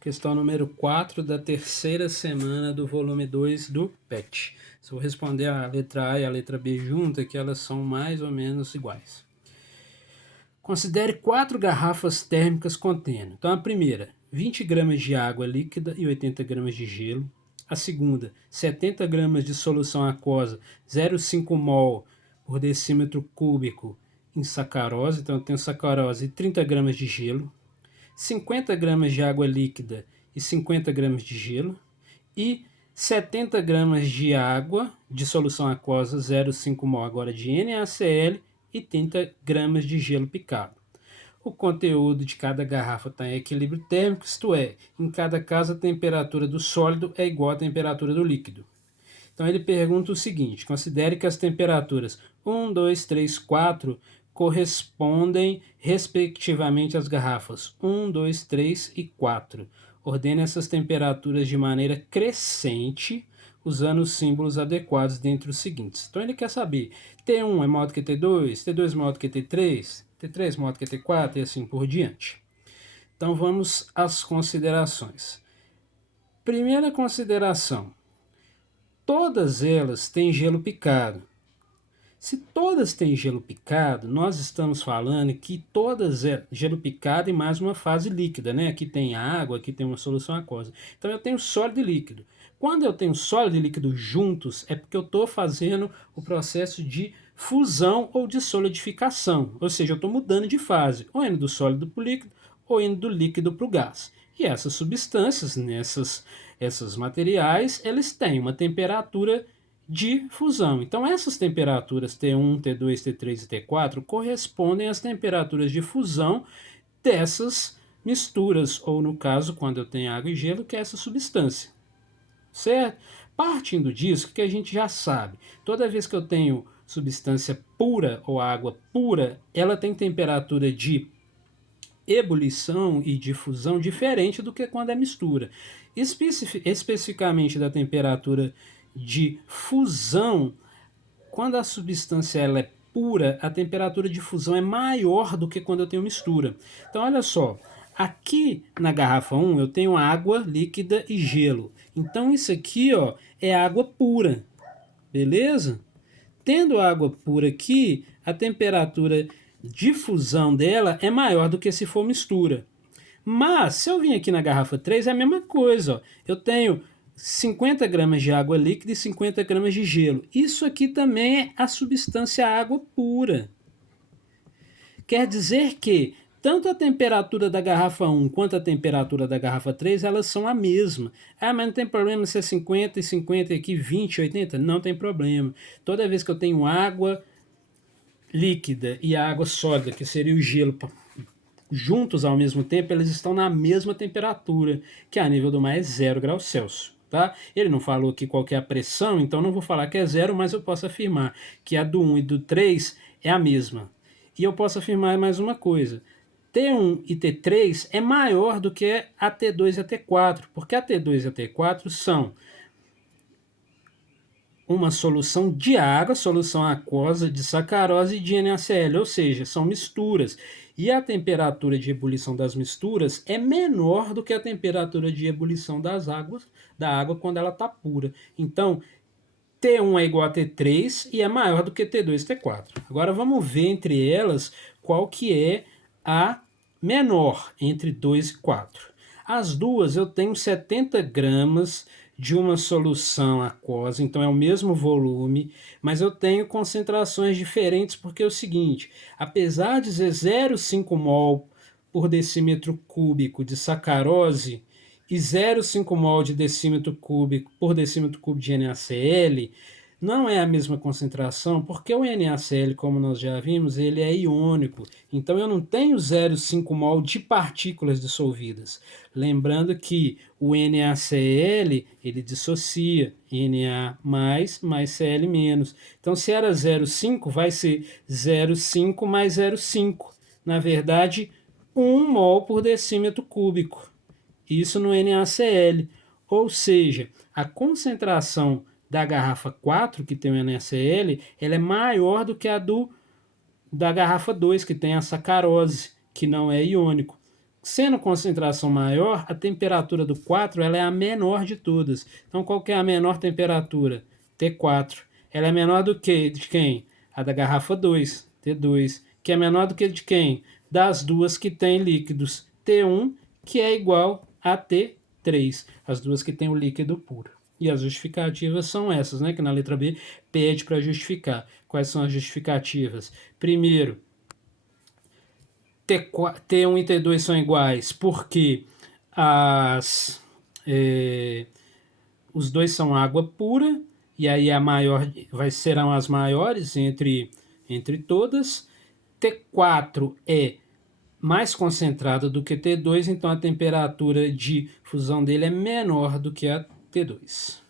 Questão número 4 da terceira semana do volume 2 do PET. Se eu vou responder a letra A e a letra B juntas, que elas são mais ou menos iguais. Considere 4 garrafas térmicas contendo. Então, a primeira, 20 gramas de água líquida e 80 gramas de gelo. A segunda, 70 gramas de solução aquosa, 0,5 mol por decímetro cúbico em sacarose. Então, eu tenho sacarose e 30 gramas de gelo. 50 gramas de água líquida e 50 gramas de gelo, e 70 gramas de água de solução aquosa 0,5 mol agora de NaCl e 30 gramas de gelo picado. O conteúdo de cada garrafa está em equilíbrio térmico, isto é, em cada caso a temperatura do sólido é igual à temperatura do líquido. Então ele pergunta o seguinte: considere que as temperaturas 1, 2, 3, 4 correspondem respectivamente às garrafas 1, 2, 3 e 4. Ordene essas temperaturas de maneira crescente, usando os símbolos adequados dentre os seguintes. Então ele quer saber: T1 é maior do que T2, T2 é maior do que T3, T3 é maior do que T4 e assim por diante. Então vamos às considerações. Primeira consideração: todas elas têm gelo picado. Se todas têm gelo picado, nós estamos falando que todas é gelo picado e mais uma fase líquida, né? Aqui tem água, aqui tem uma solução aquosa. Então eu tenho sólido e líquido. Quando eu tenho sólido e líquido juntos, é porque eu estou fazendo o processo de fusão ou de solidificação. Ou seja, eu estou mudando de fase, ou indo do sólido para o líquido, ou indo do líquido para o gás. E essas substâncias, esses materiais, eles têm uma temperatura de fusão. Então, essas temperaturas T1, T2, T3 e T4 correspondem às temperaturas de fusão dessas misturas, ou no caso, quando eu tenho água e gelo, que é essa substância. Certo? Partindo disso, que a gente já sabe, toda vez que eu tenho substância pura ou água pura, ela tem temperatura de ebulição e de fusão diferente do que quando é mistura. Especificamente da temperatura de fusão, quando a substância ela é pura, a temperatura de fusão é maior do que quando eu tenho mistura. Então, olha só, aqui na garrafa 1 eu tenho água líquida e gelo. Então, isso aqui ó, é água pura, beleza? Tendo água pura aqui, a temperatura de fusão dela é maior do que se for mistura. Mas, se eu vim aqui na garrafa 3, é a mesma coisa. Ó. Eu tenho 50 gramas de água líquida e 50 gramas de gelo. Isso aqui também é a substância água pura. Quer dizer que tanto a temperatura da garrafa 1 quanto a temperatura da garrafa 3, elas são a mesma. Ah, mas não tem problema se é 50 e 50 aqui, 20, 80? Não tem problema. Toda vez que eu tenho água líquida e água sólida, que seria o gelo, juntos ao mesmo tempo, eles estão na mesma temperatura, que a nível do mar é 0 graus Celsius. Tá? Ele não falou aqui qual que é a pressão, então não vou falar que é 0, mas eu posso afirmar que a do 1 e do 3 é a mesma. E eu posso afirmar mais uma coisa: T1 e T3 é maior do que a T2 e a T4, porque a T2 e a T4 são uma solução de água, solução aquosa de sacarose e de NaCl, ou seja, são misturas. E a temperatura de ebulição das misturas é menor do que a temperatura de ebulição da água quando ela está pura. Então, T1 é igual a T3 e é maior do que T2 e T4. Agora vamos ver entre elas qual que é a menor entre 2 e 4. As duas eu tenho 70 gramas de uma solução aquosa, então é o mesmo volume, mas eu tenho concentrações diferentes porque é o seguinte: apesar de ser 0,5 mol por decímetro cúbico de sacarose e 0,5 mol de decímetro cúbico por decímetro cúbico de NaCl, não é a mesma concentração, porque o NaCl, como nós já vimos, ele é iônico. Então eu não tenho 0,5 mol de partículas dissolvidas. Lembrando que o NaCl, ele dissocia Na mais Cl menos. Então se era 0,5, vai ser 0,5 mais 0,5. Na verdade, 1 mol por decímetro cúbico. Isso no NaCl. Ou seja, a concentração da garrafa 4, que tem o NaCl, ela é maior do que a da garrafa 2, que tem a sacarose, que não é iônico. Sendo concentração maior, a temperatura do 4 ela é a menor de todas. Então, qual que é a menor temperatura? T4. Ela é menor do que de quem? A da garrafa 2, T2, que é menor do que de quem? Das duas que têm líquidos, T1, que é igual a T3, as duas que têm o líquido puro. E as justificativas são essas, né? Que na letra B pede para justificar. Quais são as justificativas? Primeiro, T1 e T2 são iguais porque as, os dois são água pura, e aí a maior serão as maiores entre todas. T4 é mais concentrado do que T2, então a temperatura de fusão dele é menor do que a T2.